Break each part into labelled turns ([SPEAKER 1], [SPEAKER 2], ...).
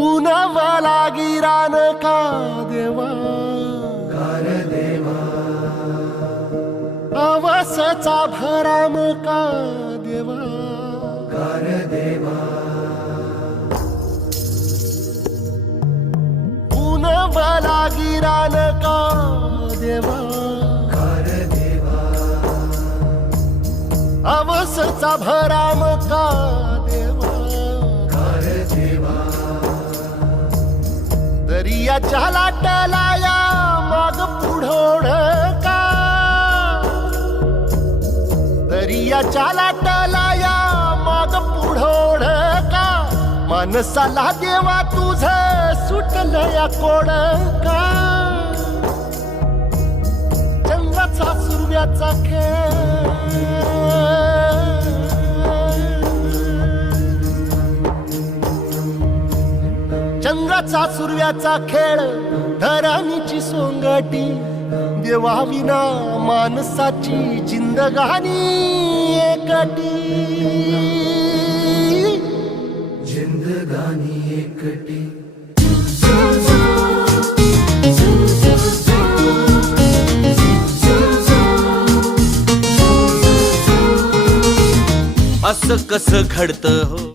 [SPEAKER 1] पुनव लागी रान का देवा अवसचा भराम का देवा पुनव लागी रान का देवा अवसचा भराम का दरियाच्या लाटलाया माग पुढोड का? दरियाच्या लाटलाया माग पुढोड का? माणसाला देवा तुझ सुटलं या कोड का? चंद्राचा सुरव्याचा खेळ. चंद्राचा सुरव्याचा खेळ धराणीची सोंगटी देवा विना माणसाची जिंदगानी एकटी.
[SPEAKER 2] जिंदगानी एकटी.
[SPEAKER 3] असं कसं घडतं हो?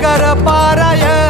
[SPEAKER 4] चरिताचे कर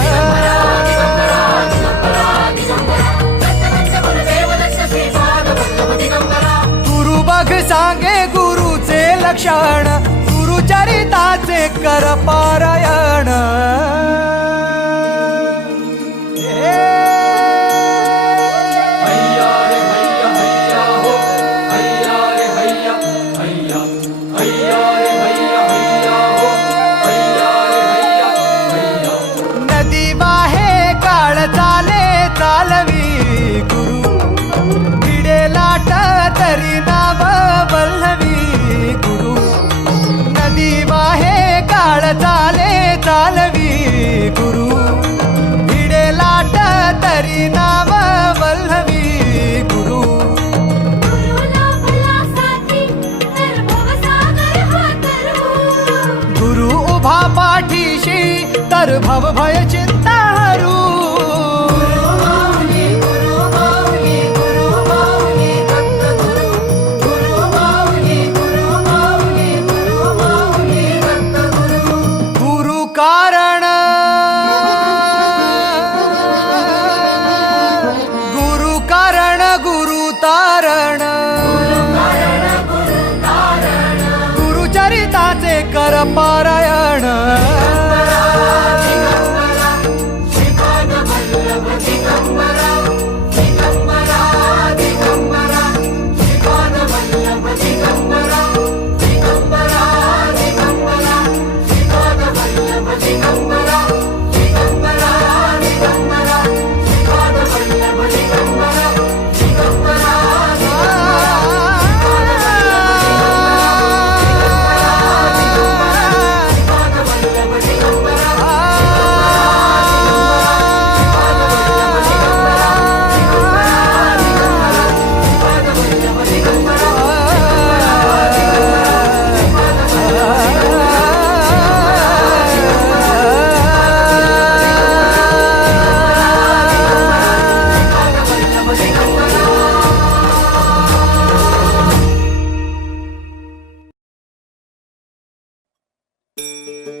[SPEAKER 4] लक्षण गुरुचरिताचे कर पारायण. para Música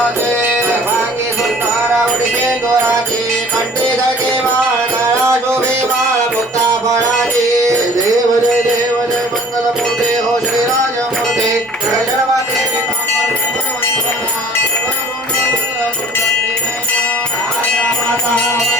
[SPEAKER 5] राजे भांगे सुंदर उडीचे गोराजे कंटे धरके बाळ गळा शोभे बाळ मुक्ता फळाजे देव जय देव जय मंगल मूर्ते हो श्री राज मूर्ते गजरवाते माता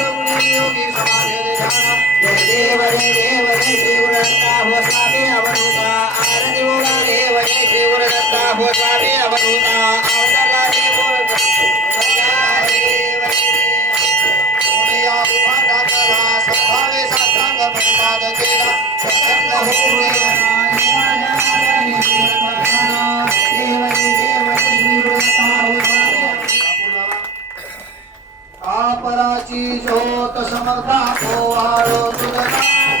[SPEAKER 5] ದೇವರೇ ದೇವರೇ ಶ್ರೀ ಗುರುನಾಥ ಸ್ವಾಮಿ ಅವರ ज्योत समर्था भोवारो तुलना.